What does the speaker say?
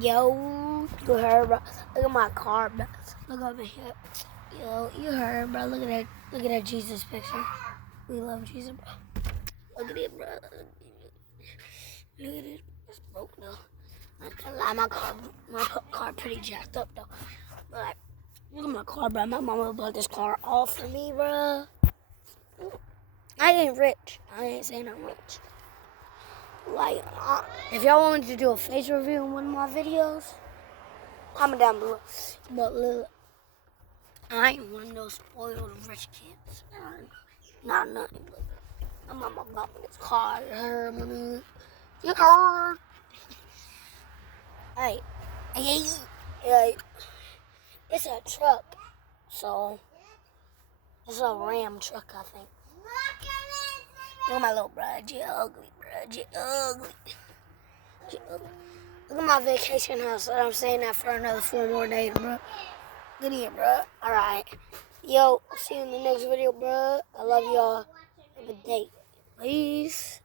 Yo, you heard, bro. Look at my car, bro. Look over here. Yo, you heard, bro. Look at that. Look at that Jesus picture. We love Jesus, bro. Look at it, bro. Look at it. It's broke though. I can't lie, my car pretty jacked up though. But like, look at my car, bro. My mama bought this car all for me, bro. I ain't rich. I ain't saying I'm rich. Like, if y'all want me to do a face review in one of my videos, comment down below. But look, I ain't one of those spoiled rich kids. Not nothing. But my mama bought me this car. You heard me? You heard? Hey, it's a truck. So, it's a Ram truck, I think. Look at my little bro. You ugly, bro. You ugly. You ugly. Look at my vacation house. I'm saying that for another 4 more days, bro. Good evening, bro. Alright. Yo, see you in the next video, bro. I love y'all. Have a good day. Peace.